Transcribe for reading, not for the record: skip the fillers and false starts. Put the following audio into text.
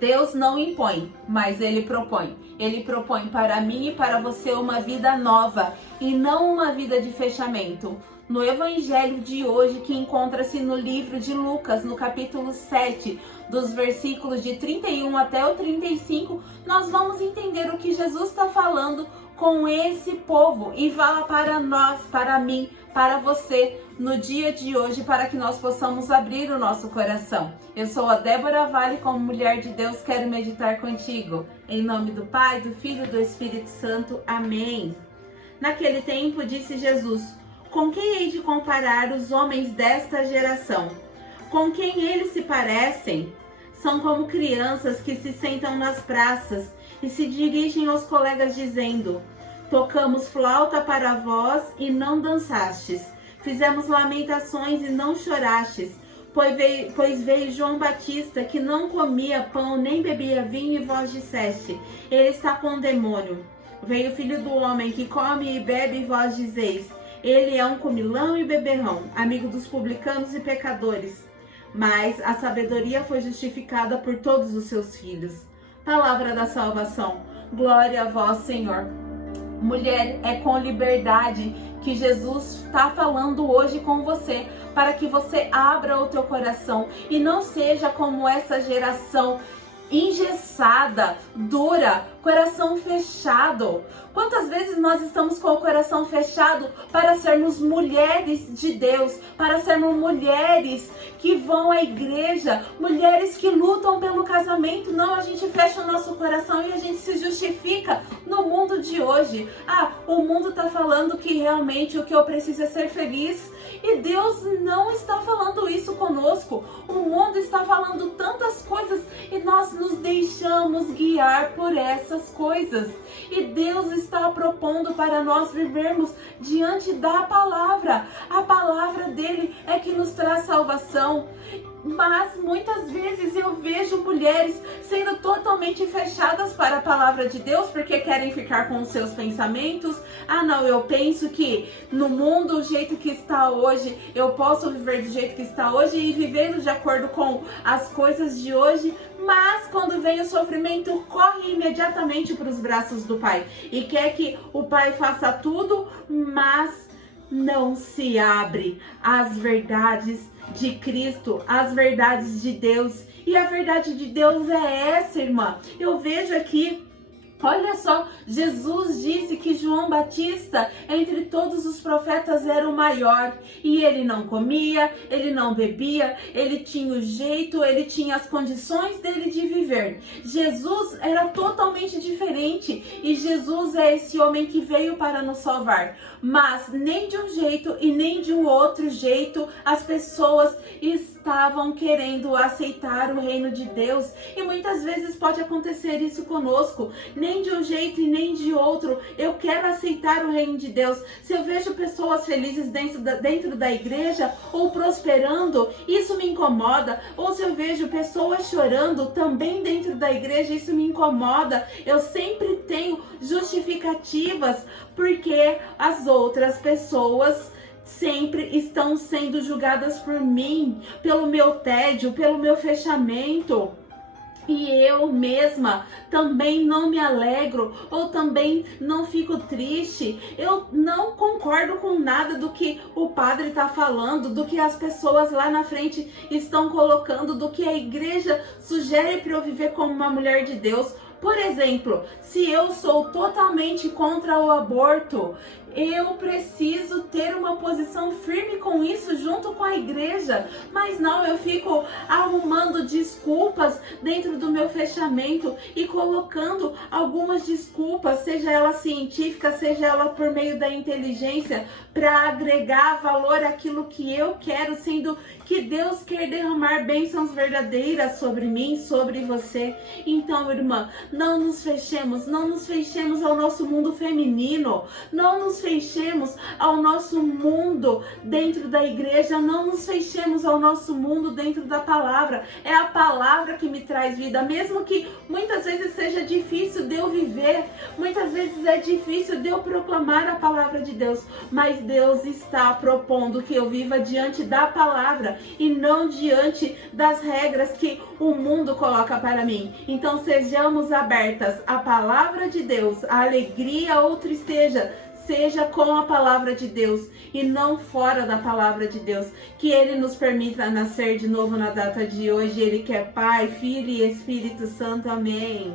Deus não impõe, mas Ele propõe. Ele propõe para mim e para você uma vida nova e não uma vida de fechamento. No evangelho de hoje, que encontra-se no livro de Lucas, no capítulo 7, dos versículos de 31 até o 35, nós vamos entender o que Jesus está falando com esse povo e fala para nós, para mim, para você, no dia de hoje, para que nós possamos abrir o nosso coração. Eu sou a Débora Vale, como mulher de Deus, quero meditar contigo. Em nome do Pai, do Filho e do Espírito Santo. Amém. Naquele tempo, disse Jesus: com quem hei de comparar os homens desta geração? Com quem eles se parecem? São como crianças que se sentam nas praças e se dirigem aos colegas dizendo: tocamos flauta para vós e não dançastes. Fizemos lamentações e não chorastes. Pois veio João Batista, que não comia pão nem bebia vinho, e vós disseste: ele está com demônio. Veio o Filho do Homem, que come e bebe, e vós dizeis: ele é um comilão e beberrão, amigo dos publicanos e pecadores. Mas a sabedoria foi justificada por todos os seus filhos. Palavra da salvação. Glória a vós, Senhor. Mulher, é com liberdade que Jesus está falando hoje com você, para que você abra o teu coração e não seja como essa geração engessada, dura, coração fechado. Quantas vezes nós estamos com o coração fechado para sermos mulheres de Deus, para sermos mulheres que vão à igreja, mulheres que lutam pelo casamento? Não, a gente fecha o nosso coração e a gente se justifica no mundo de hoje. Ah, o mundo está falando que realmente o que eu preciso é ser feliz. E Deus não está falando isso conosco. O mundo está falando tantas coisas e nós nos deixamos guiar por essas coisas. E Deus está propondo para nós vivermos diante da palavra. A palavra dele é que nos traz salvação. Mas muitas vezes eu vejo mulheres sendo totalmente fechadas para a palavra de Deus, porque querem ficar com os seus pensamentos. Ah, não, eu penso que no mundo, o jeito que está hoje, eu posso viver do jeito que está hoje e vivendo de acordo com as coisas de hoje. Mas quando vem o sofrimento, corre imediatamente para os braços do Pai e quer que o Pai faça tudo, mas não se abre às verdades de Cristo, às verdades de Deus. E a verdade de Deus é essa, irmã. Eu vejo aqui, olha só, Jesus disse que João Batista, entre todos os profetas, era o maior. E ele não comia, ele não bebia, ele tinha o jeito, ele tinha as condições dele de viver. Jesus era totalmente diferente. E Jesus é esse homem que veio para nos salvar. Mas nem de um jeito e nem de um outro jeito as pessoas estavam querendo aceitar o reino de Deus. E muitas vezes pode acontecer isso conosco. Nem de um jeito e nem de outro eu quero aceitar o reino de Deus. Se eu vejo pessoas felizes dentro da igreja ou prosperando, isso me incomoda. Ou se eu vejo pessoas chorando também dentro da igreja, isso me incomoda. Eu sempre tenho justificativas porque as outras pessoas sempre estão sendo julgadas por mim, pelo meu tédio, pelo meu fechamento. E eu mesma também não me alegro ou também não fico triste. Eu não concordo com nada do que o padre está falando, do que as pessoas lá na frente estão colocando, do que a igreja sugere para eu viver como uma mulher de Deus. Por exemplo, se eu sou totalmente contra o aborto, eu preciso ter uma posição firme com isso junto com a igreja. Mas não, eu fico arrumando desculpas dentro do meu fechamento e colocando algumas desculpas, seja ela científica, seja ela por meio da inteligência, para agregar valor àquilo que eu quero, sendo que Deus quer derramar bênçãos verdadeiras sobre mim, sobre você. Então, irmã, não nos fechemos ao nosso mundo feminino, não nos fechemos ao nosso mundo dentro da igreja, não nos fechemos ao nosso mundo dentro da palavra. É a palavra que me traz vida, mesmo que muitas vezes seja difícil de eu viver, muitas vezes é difícil de eu proclamar a palavra de Deus, mas Deus está propondo que eu viva diante da palavra, e não diante das regras que o mundo coloca para mim. Então sejamos abertas à palavra de Deus, a alegria ou tristeza, seja com a palavra de Deus e não fora da palavra de Deus. Que Ele nos permita nascer de novo na data de hoje. Ele que é Pai, Filho e Espírito Santo. Amém.